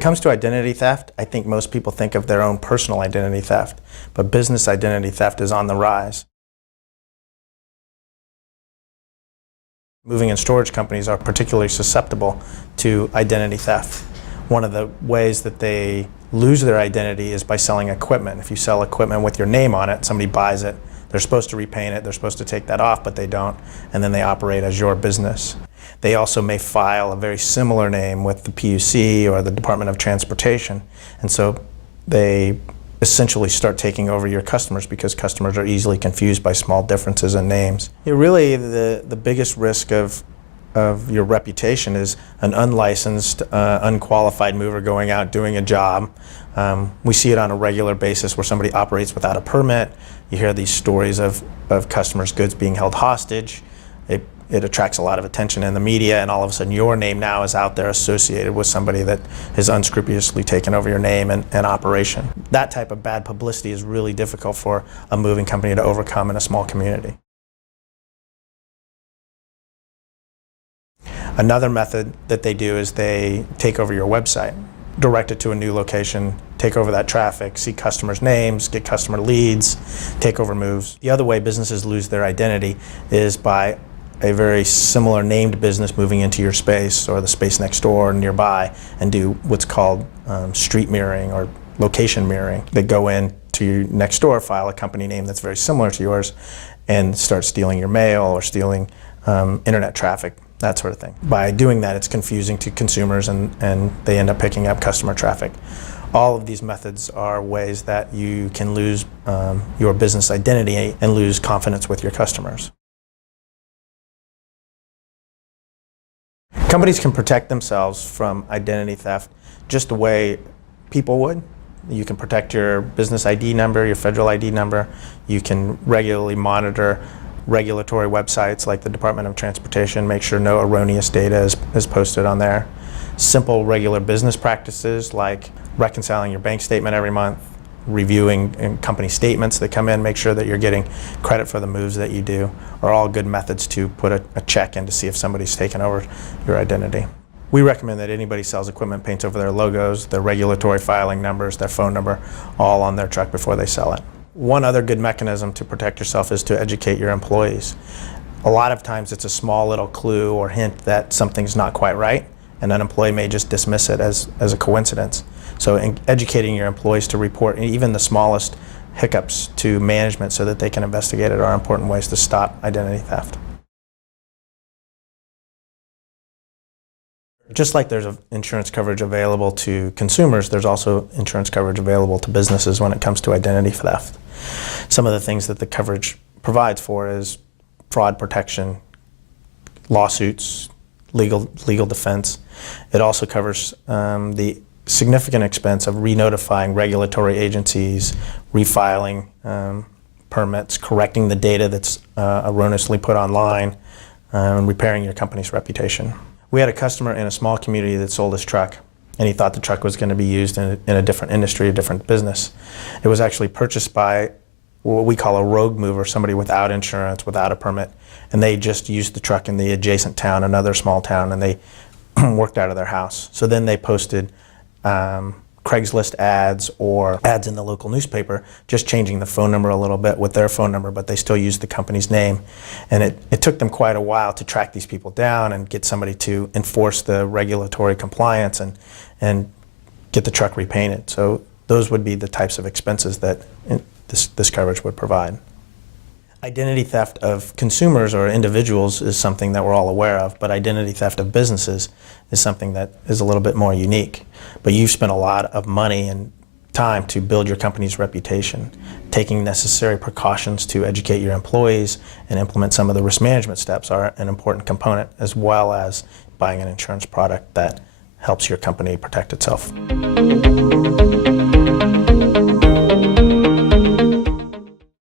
it comes to identity theft, I think most people think of their own personal identity theft, but business identity theft is on the rise. Moving and storage companies are particularly susceptible to identity theft. One of the ways that they lose their identity is by selling equipment. If you sell equipment with your name on it, somebody buys it, they're supposed to repaint it, they're supposed to take that off, but they don't, and then they operate as your business. They also may file a very similar name with the PUC or the Department of Transportation, and so they essentially start taking over your customers because customers are easily confused by small differences in names. Really, the biggest risk of your reputation is an unlicensed, unqualified mover going out doing a job. We see it on a regular basis where somebody operates without a permit. You hear these stories of customers' goods being held hostage. It attracts a lot of attention in the media, and all of a sudden your name now is out there associated with somebody that has unscrupulously taken over your name and operation. That type of bad publicity is really difficult for a moving company to overcome in a small community. Another method that they do is they take over your website, direct it to a new location, take over that traffic, see customers' names, get customer leads, take over moves. The other way businesses lose their identity is by a very similar named business moving into your space or the space next door or nearby and do what's called street mirroring or location mirroring. They go in to your next door, file a company name that's very similar to yours, and start stealing your mail or stealing internet traffic, that sort of thing. By doing that, it's confusing to consumers and they end up picking up customer traffic. All of these methods are ways that you can lose your business identity and lose confidence with your customers. Companies can protect themselves from identity theft just the way people would. You can protect your business ID number, your federal ID number. You can regularly monitor regulatory websites like the Department of Transportation, make sure no erroneous data is posted on there. Simple, regular business practices like reconciling your bank statement every month, reviewing company statements that come in, make sure that you're getting credit for the moves that you do, are all good methods to put a check in to see if somebody's taken over your identity. We recommend that anybody sells equipment paints over their logos, their regulatory filing numbers, their phone number, all on their truck before they sell it. One other good mechanism to protect yourself is to educate your employees. A lot of times it's a small little clue or hint that something's not quite right, and an employee may just dismiss it as a coincidence. So educating your employees to report even the smallest hiccups to management so that they can investigate it are important ways to stop identity theft. Just like there's insurance coverage available to consumers, there's also insurance coverage available to businesses when it comes to identity theft. Some of the things that the coverage provides for is fraud protection, lawsuits, legal defense. It also covers the significant expense of re-notifying regulatory agencies, refiling permits, correcting the data that's erroneously put online, and repairing your company's reputation. We had a customer in a small community that sold his truck, and he thought the truck was going to be used in a different industry, a different business. It was actually purchased by what we call a rogue mover, somebody without insurance, without a permit, and they just used the truck in the adjacent town, another small town, and they worked out of their house. So then they posted Craigslist ads or ads in the local newspaper, just changing the phone number a little bit with their phone number, but they still used the company's name. And it took them quite a while to track these people down and get somebody to enforce the regulatory compliance and get the truck repainted. So those would be the types of expenses that this coverage would provide. Identity theft of consumers or individuals is something that we're all aware of, but identity theft of businesses is something that is a little bit more unique. But you've spent a lot of money and time to build your company's reputation. Taking necessary precautions to educate your employees and implement some of the risk management steps are an important component, as well as buying an insurance product that helps your company protect itself.